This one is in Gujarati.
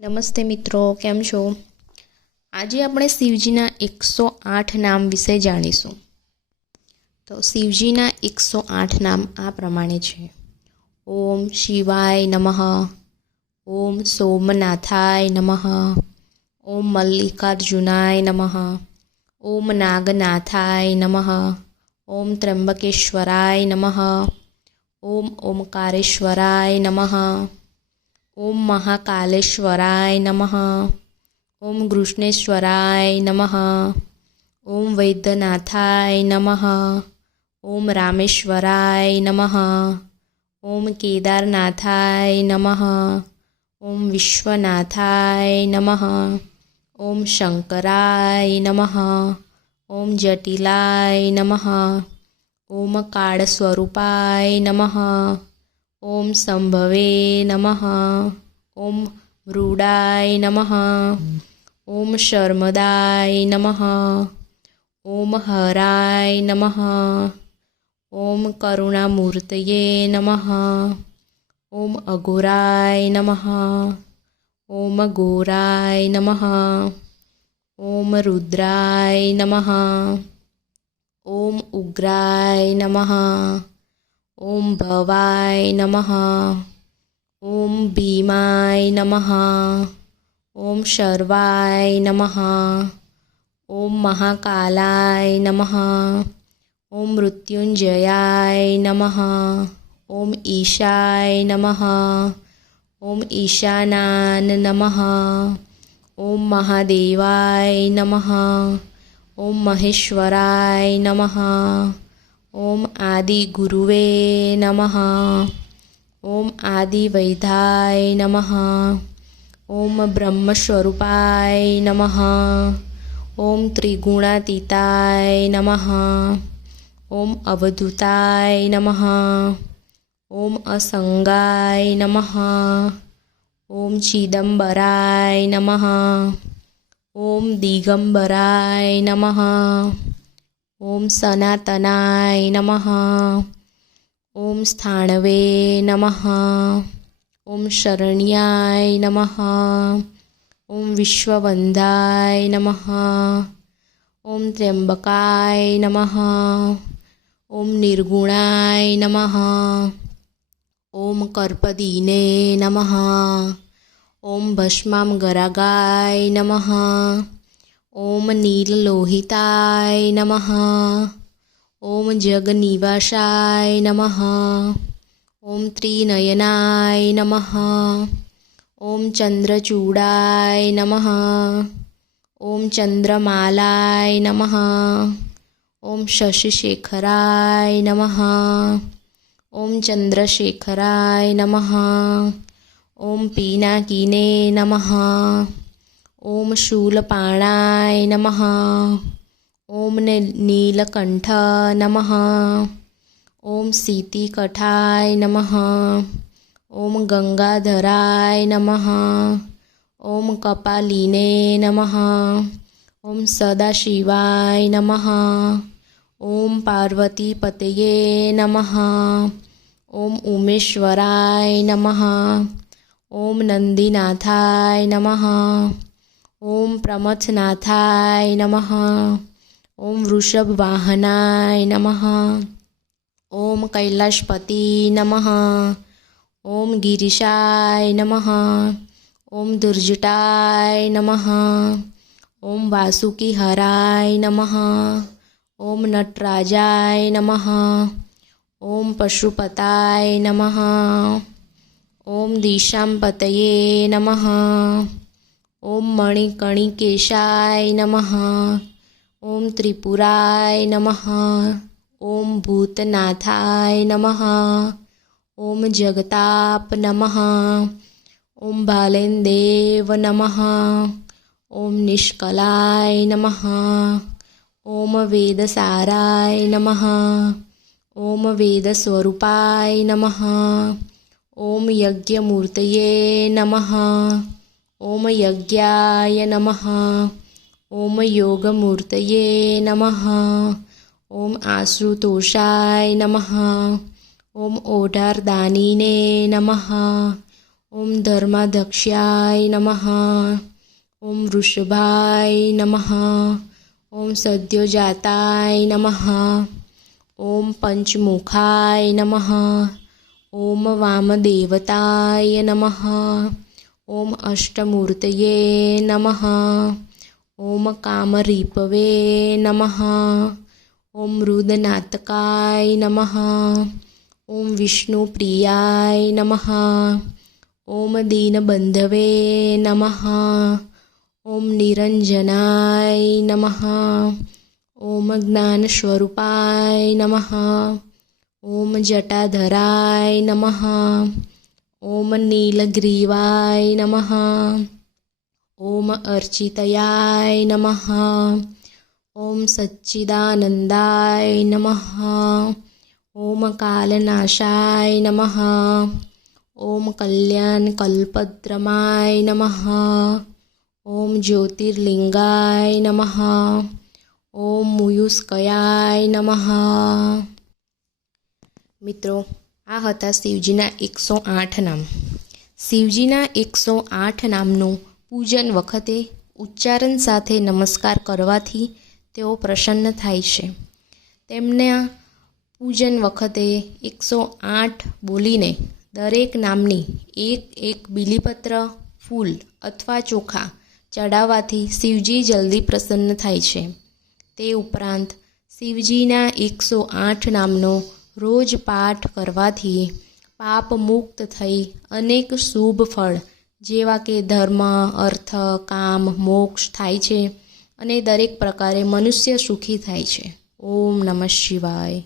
નમસ્તે મિત્રો, કેમ છો? આજે આપણે શિવજીના 108 નામ વિશે જાણીશું. તો શિવજીના 108 નામ આ પ્રમાણે છે: ઓમ શિવાય નમઃ, ઓમ સોમનાથાય નમઃ, ઓમ મલ્લિકાર્જુનાય નમઃ, ઓમ નાગનાથાય નમઃ, ઓમ ત્ર્યંબકેશ્વરાય નમઃ, ઓમ ઓમકારેશ્વરાય નમઃ, ઓમ મહાકાલેશ્વરાય નમઃ, ઓમ કૃષ્ણેશ્વરાય નમઃ, ઓમ વૈદ્યનાથાય નમઃ, ઓમ રામેશ્વરાય નમઃ, ઓમ કેદારનાથાય નમઃ, ઓમ વિશ્વનાથાય નમઃ, ઓમ શંકરાય નમઃ, ઓમ જટિલાય નમઃ, ઓમ કાળસ્વરૂપાય નમઃ, ઓમ સંભવે નમઃ, ઓમ મૃડાય નમઃ, ઓમ શર્મદાય નમઃ, ઓમ હરાય નમઃ, ઓમ કરુણામૂર્તયે નમઃ, ઓમ અઘોરાય નમઃ, ઓમ ઘોરાય નમઃ, ઓમ રુદ્રાય નમઃ, ઓમ ઉગ્રાય નમઃ, ઓમ ભવાય નમઃ, ઓમ ભીમાય નમઃ, ઓમ શર્વાય નમઃ, ઓમ મહાકાલાય નમઃ, ઓમ મૃત્યુંજયાય નમઃ, ઓમ ઈશાય નમઃ, ઓમ ઈશાનાન નમઃ, ઓમ મહાદેવાય નમઃ, ઓમ મહેશ્વરાય નમઃ, ઓમ આદિગુરુવે નમઃ, ઓમ આદિવૈધાય નમઃ, ઓમ બ્રહ્મસ્વરૂપાય નમઃ, ઓમ ત્રિગુણાતીતાય નમઃ, ઓમ અવધૂતાય નમઃ, ઓમ અસંગાય નમઃ, ઓમ ચિદંબરાય નમઃ, ઓમ દિગંબરાય નમઃ, ઓમ સનાતનાય નમઃ, ઓમ સ્થાણવે નમઃ, ઓમ શરણ્યાય નમઃ, ઓમ વિશ્વવંદાય નમઃ, ઓમ ત્ર્યંબકાય નમઃ, ઓમ નિર્ગુણાય નમઃ, ઓમ કર્પદીને નમઃ, ઓમ ભસ્માંગરાગાય નમઃ, ઓમ નીલલોહિતાય નમઃ, ઓમ જગનિવાસાય નમઃ, ઓમ ત્રિનયનાય નમઃ, ઓમ ચંદ્રચૂડાય નમઃ, ઓમ ચંદ્રમાલાય નમઃ, ઓમ શશિશેખરાય નમઃ, ઓમ ચંદ્રશેખરાય નમઃ, ઓમ પિનાકિને નમઃ, ઓમ શૂલપાણાય નમઃ, ઓમ નીલકંઠ નમઃ, ઓમ સીતિકઠાય નમઃ, ઓમ ગંગાધરાય નમઃ, ઓમ કપાલિને નમઃ, ઓમ સદાશિવાય નમઃ, ઓમ પાર્વતીપતયે નમઃ, ઓમ ઉમેશ્વરાય નમઃ, ઓમ નંદીનાથાય નમઃ, ઓમ પ્રમથનાથાય નમઃ, ઓમ વૃષભવાહનાય નમઃ, ઓમ કૈલાશપતિ નમઃ, ઓમ ગિરીશાય નમઃ, ઓમ દુર્જટાય નમઃ, ઓમ વાસુકીહરાય નમઃ, ઓમ નટરાજાય નમઃ, ઓમ પશુપતાય નમઃ, ઓમ દિશાંપતયે નમઃ, ઓમ મણિકર્ણિકેશાય નમઃ, ઓમ ત્રિપુરાય નમઃ, ઓમ ભૂતનાથાય નમઃ, ઓમ જગતાપ નમઃ, ઓમ ભાલેન્દેવ નમઃ, ઓમ નિષ્કલાય નમઃ, ઓમ વેદસારાય નમઃ, ઓમ વેદસ્વરૂપાય નમઃ, ઓમ યજ્ઞમૂર્તયે નમઃ, ઓમ યજ્ઞાય નમઃ, ઓમ યોગમૂર્તયે નમઃ, ઓમ આશ્રુતોષાય નમઃ, ઓમ ઓઢારદાનીને નમઃ, ઓમ ધર્માધક્ષ્યાય નમઃ. ઓમ વૃષભાય નમઃ. ઓમ સદ્યોજાતાય નમઃ. ઓમ પંચમુખાય નમઃ. ઓમ વામદેવતાય નમઃ. ઓમ અષ્ટમૂર્તયે નમઃ. ઓમ કામરીપવે નમઃ. ઓમ મૃદનાતકાય નમઃ. ઓમ વિષ્ણુપ્રિયાય નમઃ. ઓમ દીનબંધવે નમઃ. ઓમ નિરંજનાય નમઃ. ઓમ જ્ઞાનસ્વરૂપાય નમઃ. ઓમ જટાધરાય નમઃ. ઓમ નીલગ્રીવાય નમઃ. ઓમ અર્ચિતયાય નમઃ. ઓમ સચ્ચિદાનંદાય નમઃ. ઓમ કાલનાશાય નમઃ. ઓમ કલ્યાણકલ્પદ્રમાય નમઃ. ઓમ જ્યોતિર્લિંગાય નમઃ. ઓમ મુયુસ્કયાય નમઃ. મિત્રો, આ હતા શિવજીના 108 નામ. શિવજીના 108 નામનું પૂજન વખતે ઉચ્ચારણ સાથે નમસ્કાર કરવાથી તેઓ પ્રસન્ન થાય છે. તેમના પૂજન વખતે 108 બોલીને દરેક નામની એક બીલીપત્ર, ફૂલ અથવા ચોખા ચડાવવાથી શિવજી જલ્દી પ્રસન્ન થાય છે. તે ઉપરાંત શિવજીના 108 નામનો રોજ પાઠ કરવાથી પાપ મુક્ત થઈ અનેક શુભ ફળ જેવા કે ધર્મ, અર્થ, કામ, મોક્ષ થાય છે અને દરેક પ્રકારે મનુષ્ય સુખી થાય છે. ઓમ નમઃ શિવાય.